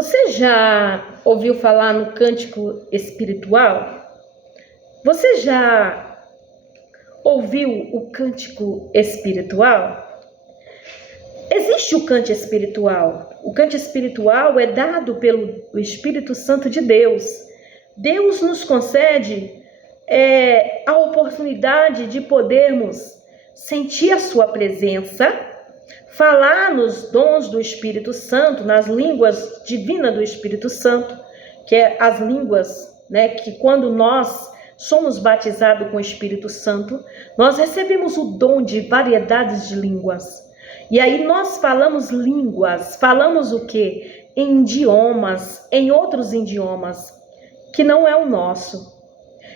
Você já ouviu falar no cântico espiritual? Você já ouviu o cântico espiritual? Existe o canto espiritual. O canto espiritual é dado pelo Espírito Santo de Deus. Deus nos concede a oportunidade de podermos sentir a sua presença, falar nos dons do Espírito Santo, nas línguas divinas do Espírito Santo, que é as línguas, que quando nós somos batizados com o Espírito Santo, nós recebemos o dom de variedades de línguas. E aí nós falamos línguas, falamos o quê? Em idiomas, em outros idiomas, que não é o nosso.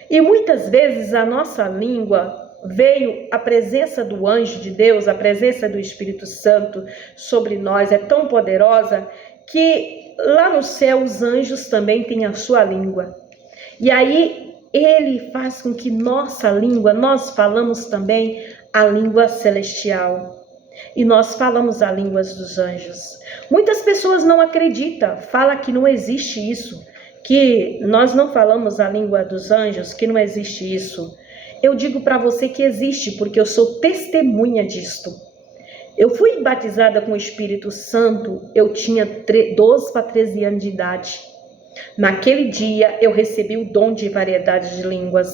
E muitas vezes a nossa língua veio a presença do anjo de Deus, a presença do Espírito Santo sobre nós é tão poderosa que lá no céu os anjos também têm a sua língua. E aí ele faz com que nossa língua, nós falamos também a língua celestial. E nós falamos a língua dos anjos. Muitas pessoas não acreditam, falam que não existe isso, que nós não falamos a língua dos anjos, que não existe isso. Eu digo para você que existe, porque eu sou testemunha disto. Eu fui batizada com o Espírito Santo, eu tinha 12 para 13 anos de idade. Naquele dia eu recebi o dom de variedade de línguas.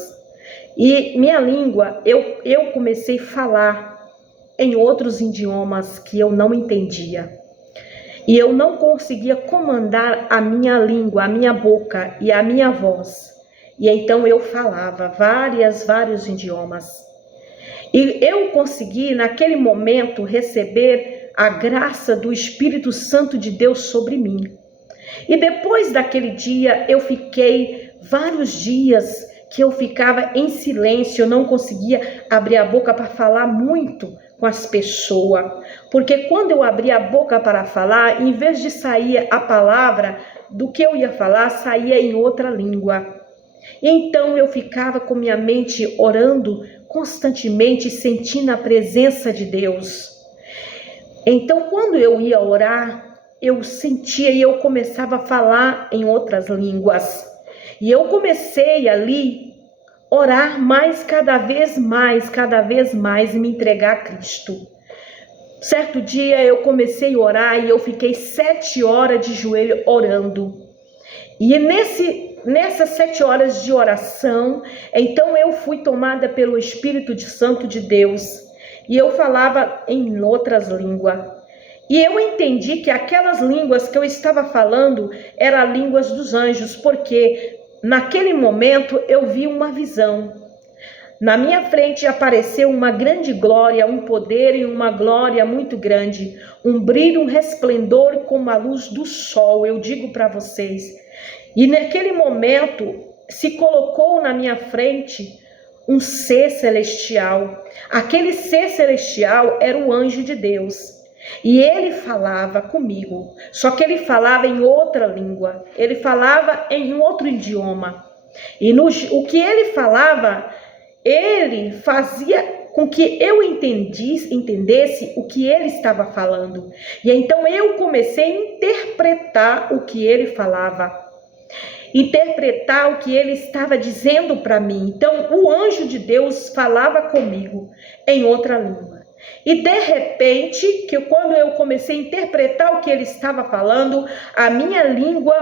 E minha língua, eu comecei a falar em outros idiomas que eu não entendia. E eu não conseguia comandar a minha língua, a minha boca e a minha voz. E então eu falava vários idiomas. E eu consegui, naquele momento, receber a graça do Espírito Santo de Deus sobre mim. E depois daquele dia, eu fiquei vários dias que eu ficava em silêncio, eu não conseguia abrir a boca para falar muito com as pessoas, porque quando eu abria a boca para falar, em vez de sair a palavra do que eu ia falar, saía em outra língua. Então eu ficava com minha mente orando constantemente, sentindo a presença de Deus. Então quando eu ia orar, eu sentia e eu começava a falar em outras línguas. E eu comecei ali orar mais, cada vez mais e me entregar a Cristo. Certo dia eu comecei a orar e eu fiquei 7 horas de joelho orando. E nessas 7 horas de oração, então eu fui tomada pelo Espírito Santo de Deus. E eu falava em outras línguas. E eu entendi que aquelas línguas que eu estava falando eram línguas dos anjos, porque naquele momento eu vi uma visão. Na minha frente apareceu uma grande glória, um poder e uma glória muito grande, um brilho, um resplendor como a luz do sol, eu digo para vocês. E naquele momento se colocou na minha frente um ser celestial. Aquele ser celestial era o anjo de Deus. E ele falava comigo, só que ele falava em outra língua, ele falava em outro idioma. E o que ele falava, ele fazia com que eu entendesse o que ele estava falando. E então eu comecei a interpretar o que ele falava, interpretar o que ele estava dizendo para mim. Então o anjo de Deus falava comigo em outra língua. E de repente, quando eu comecei a interpretar o que ele estava falando, a minha língua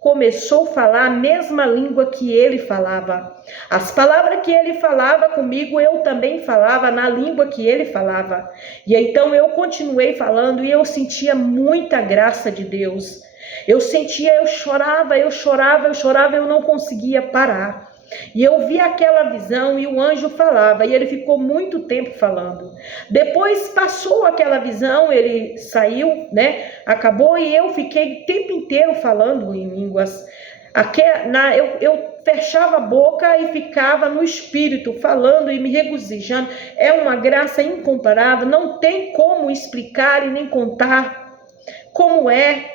começou a falar a mesma língua que ele falava. As palavras que ele falava comigo, eu também falava na língua que ele falava. E então eu continuei falando e eu sentia muita graça de Deus. Eu chorava, eu não conseguia parar. E eu vi aquela visão e o anjo falava, e ele ficou muito tempo falando. Depois passou aquela visão, ele saiu, acabou, e eu fiquei o tempo inteiro falando em línguas. Eu fechava a boca e ficava no espírito, falando e me regozijando. É uma graça incomparável, não tem como explicar e nem contar como é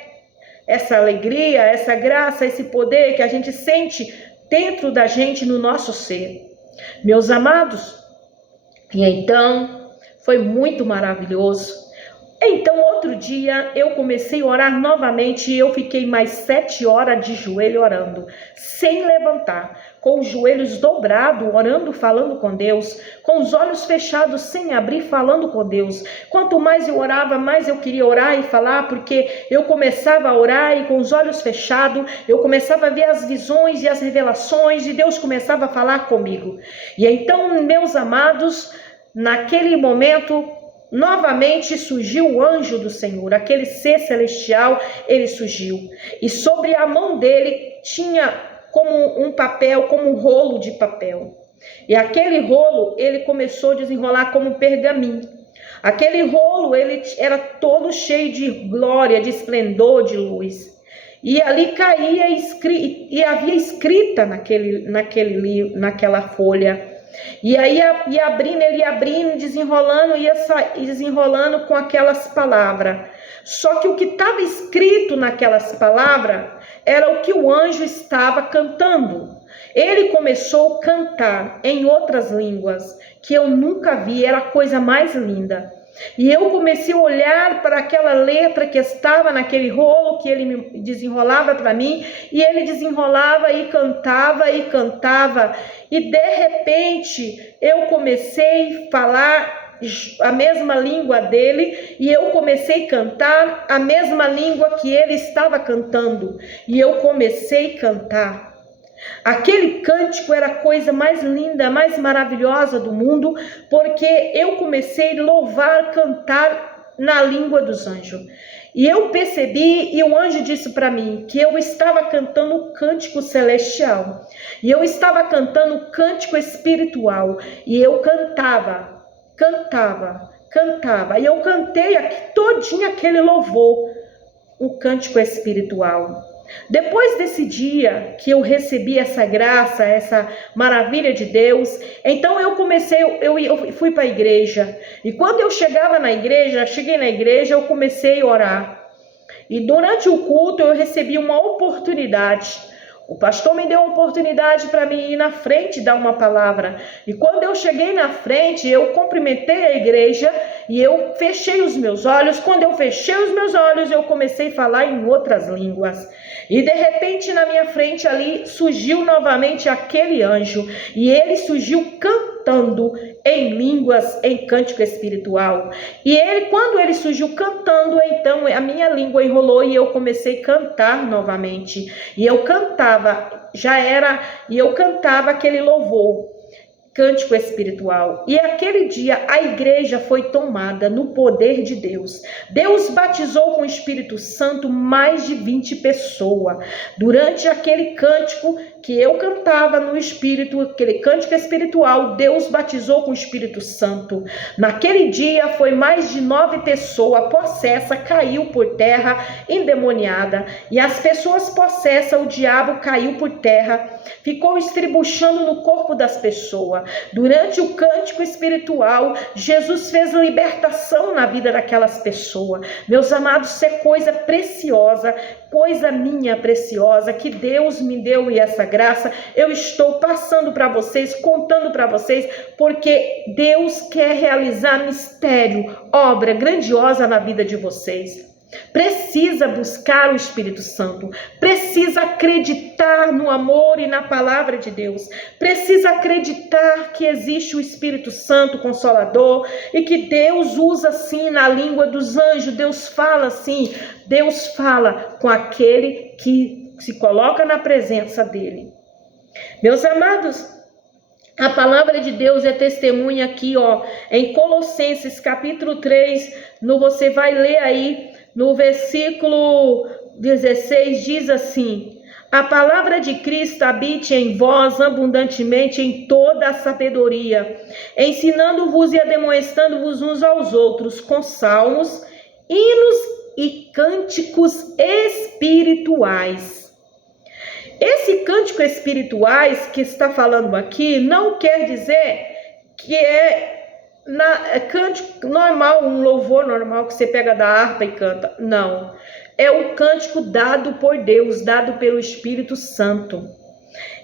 essa alegria, essa graça, esse poder que a gente sente dentro da gente, no nosso ser. Meus amados, e então foi muito maravilhoso. Então, outro dia, eu comecei a orar novamente e eu fiquei mais 7 horas de joelho orando, sem levantar, com os joelhos dobrados, orando, falando com Deus, com os olhos fechados, sem abrir, falando com Deus. Quanto mais eu orava, mais eu queria orar e falar, porque eu começava a orar e com os olhos fechados, eu começava a ver as visões e as revelações e Deus começava a falar comigo. E então, meus amados, naquele momento, novamente surgiu o anjo do Senhor, aquele ser celestial, ele surgiu. E sobre a mão dele tinha como um papel, como um rolo de papel. E aquele rolo, ele começou a desenrolar como um pergaminho. Aquele rolo, ele era todo cheio de glória, de esplendor, de luz. E ali caía e havia escrita naquela folha. E aí ia abrindo, desenrolando, ia desenrolando com aquelas palavras. Só que o que estava escrito naquelas palavras era o que o anjo estava cantando. Ele começou a cantar em outras línguas que eu nunca vi, era a coisa mais linda. E eu comecei a olhar para aquela letra que estava naquele rolo que ele me desenrolava para mim, e ele desenrolava e cantava, e de repente eu comecei a falar a mesma língua dele, e eu comecei a cantar a mesma língua que ele estava cantando, e eu comecei a cantar. Aquele cântico era a coisa mais linda, mais maravilhosa do mundo, porque eu comecei a louvar, cantar na língua dos anjos. E eu percebi, e o anjo disse para mim, que eu estava cantando um cântico celestial. E eu estava cantando um cântico espiritual. E eu cantava. E eu cantei todinho aquele louvor, o cântico espiritual. Depois desse dia que eu recebi essa graça, essa maravilha de Deus, então eu fui para a igreja. E quando eu cheguei na igreja, eu comecei a orar. E durante o culto eu recebi uma oportunidade. O pastor me deu uma oportunidade para mim ir na frente e dar uma palavra. E quando eu cheguei na frente, eu cumprimentei a igreja e eu fechei os meus olhos. Quando eu fechei os meus olhos, eu comecei a falar em outras línguas. E de repente, na minha frente ali, surgiu novamente aquele anjo. E ele surgiu cantando em línguas, em cântico espiritual. E quando ele surgiu cantando, então a minha língua enrolou e eu comecei a cantar novamente. E eu cantava aquele louvor, cântico espiritual. E aquele dia a igreja foi tomada no poder de Deus. Deus batizou com o Espírito Santo mais de 20 pessoas. Durante aquele cântico que eu cantava no Espírito, aquele cântico espiritual, Deus batizou com o Espírito Santo. Naquele dia foi mais de 9 pessoas possessas, caiu por terra, endemoniada. E as pessoas possessas, o diabo caiu por terra, ficou estribuchando no corpo das pessoas. Durante o cântico espiritual, Jesus fez libertação na vida daquelas pessoas. Meus amados, isso é coisa preciosa, coisa minha preciosa, que Deus me deu, e essa graça eu estou passando para vocês, contando para vocês, porque Deus quer realizar mistério, obra grandiosa na vida de vocês. Precisa buscar o Espírito Santo, precisa acreditar no amor e na palavra de Deus, precisa acreditar que existe o Espírito Santo Consolador e que Deus usa assim na língua dos anjos. Deus fala assim, Deus fala com aquele que se coloca na presença dele. Meus amados, a palavra de Deus é testemunha aqui, em Colossenses capítulo 3, você vai ler aí, no versículo 16, diz assim: a palavra de Cristo habite em vós abundantemente em toda a sabedoria, ensinando-vos e ademoestando-vos uns aos outros com salmos, hinos e cânticos espirituais. Esse cântico espirituais que está falando aqui não quer dizer que é cântico normal, um louvor normal que você pega da harpa e canta. Não, é o cântico dado por Deus, dado pelo Espírito Santo.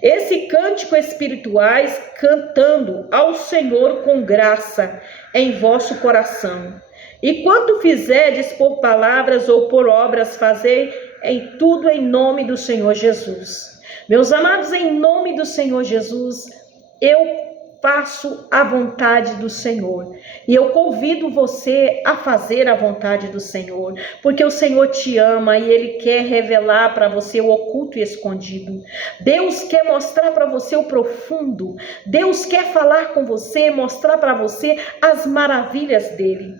Esse cântico espirituais cantando ao Senhor com graça em vosso coração. E quanto fizerdes por palavras ou por obras, fazei em tudo em nome do Senhor Jesus. Meus amados, em nome do Senhor Jesus, eu faço a vontade do Senhor. E eu convido você a fazer a vontade do Senhor, porque o Senhor te ama e Ele quer revelar para você o oculto e escondido. Deus quer mostrar para você o profundo. Deus quer falar com você, mostrar para você as maravilhas dEle.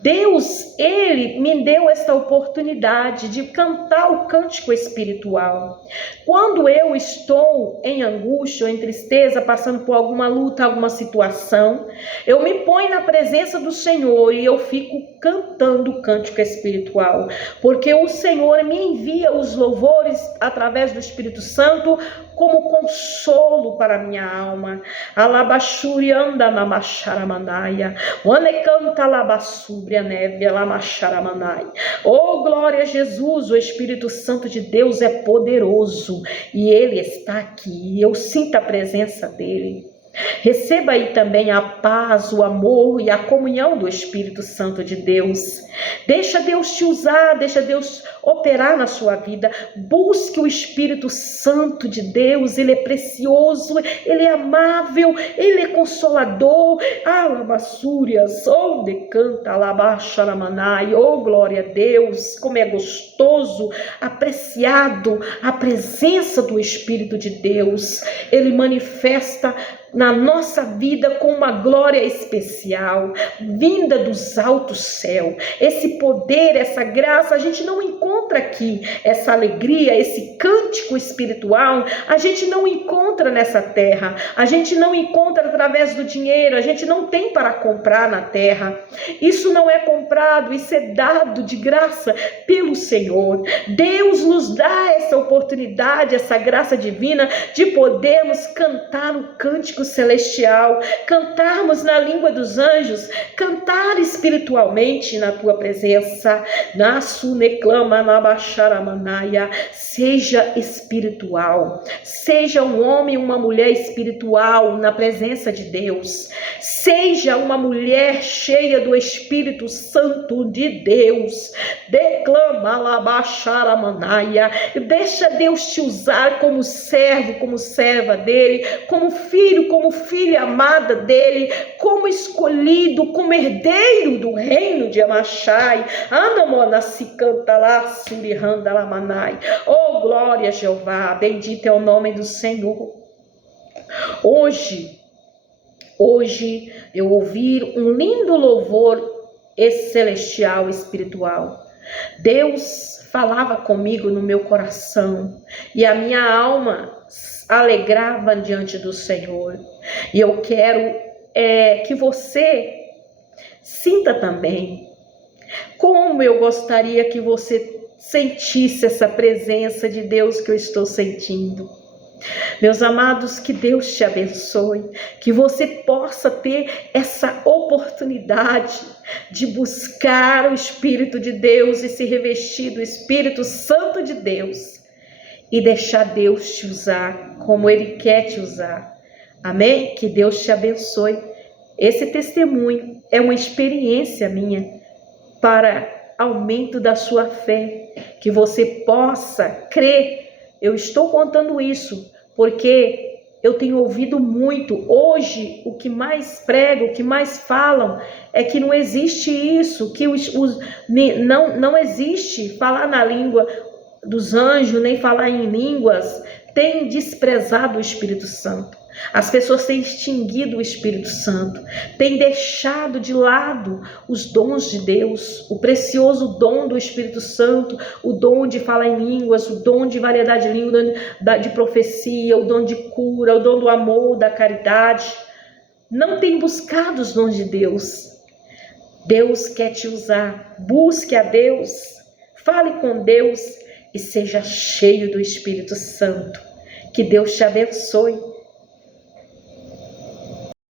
Deus, Ele me deu esta oportunidade de cantar o cântico espiritual. Quando eu estou em angústia ou em tristeza, passando por alguma luta, alguma situação, eu me ponho na presença do Senhor e eu fico cantando o cântico espiritual, porque o Senhor me envia os louvores através do Espírito Santo como consolo para a minha alma. Alabashuri anda na macharamanaya, one canta alabassuri a neve alamacharamanai. Oh, glória a Jesus, o Espírito Santo de Deus é poderoso e Ele está aqui, eu sinto a presença dEle. Receba aí também a paz, o amor e a comunhão do Espírito Santo de Deus. Deixa Deus te usar, deixa Deus operar na sua vida. Busque o Espírito Santo de Deus, Ele é precioso, Ele é amável, Ele é consolador. Alabassúrias, oh, decanta, alabaxaramanai, oh, glória a Deus, como é gostoso, apreciado a presença do Espírito de Deus. Ele manifesta na nossa vida com uma glória especial, vinda dos altos céus. Esse poder, essa graça, a gente não encontra aqui. Essa alegria, esse cântico espiritual, a gente não encontra nessa terra. A gente não encontra através do dinheiro, a gente não tem para comprar na terra. Isso não é comprado, isso é dado de graça pelo Senhor. Deus nos dá essa oportunidade, essa graça divina de podermos cantar o cântico celestial, cantarmos na língua dos anjos, cantar espiritualmente na tua presença. Seja espiritual, seja um homem e uma mulher espiritual na presença de Deus, seja uma mulher cheia do Espírito Santo de Deus. Declama, deixa Deus te usar como servo, como serva dele, como filho, como filha amada dele, como escolhido, como herdeiro do reino de Amachai. Oh, glória a Jeová, bendito é o nome do Senhor. Hoje eu ouvi um lindo louvor celestial, espiritual. Deus falava comigo no meu coração e a minha alma alegrava diante do Senhor. E eu quero que você sinta também como eu gostaria que você sentisse essa presença de Deus que eu estou sentindo. Meus amados, que Deus te abençoe, que você possa ter essa oportunidade de buscar o Espírito de Deus e se revestir do Espírito Santo de Deus e deixar Deus te usar como Ele quer te usar. Amém? Que Deus te abençoe. Esse testemunho é uma experiência minha para aumento da sua fé, que você possa crer. Eu estou contando isso porque eu tenho ouvido muito. Hoje, o que mais pregam, o que mais falam é que não existe isso, que não existe falar na língua dos anjos, nem falar em línguas. Tem desprezado o Espírito Santo. As pessoas têm extinguido o Espírito Santo, têm deixado de lado os dons de Deus, o precioso dom do Espírito Santo, o dom de falar em línguas, o dom de variedade de língua, de profecia, o dom de cura, o dom do amor, da caridade. Não tem buscado os dons de Deus. Deus quer te usar. Busque a Deus, fale com Deus e seja cheio do Espírito Santo. Que Deus te abençoe.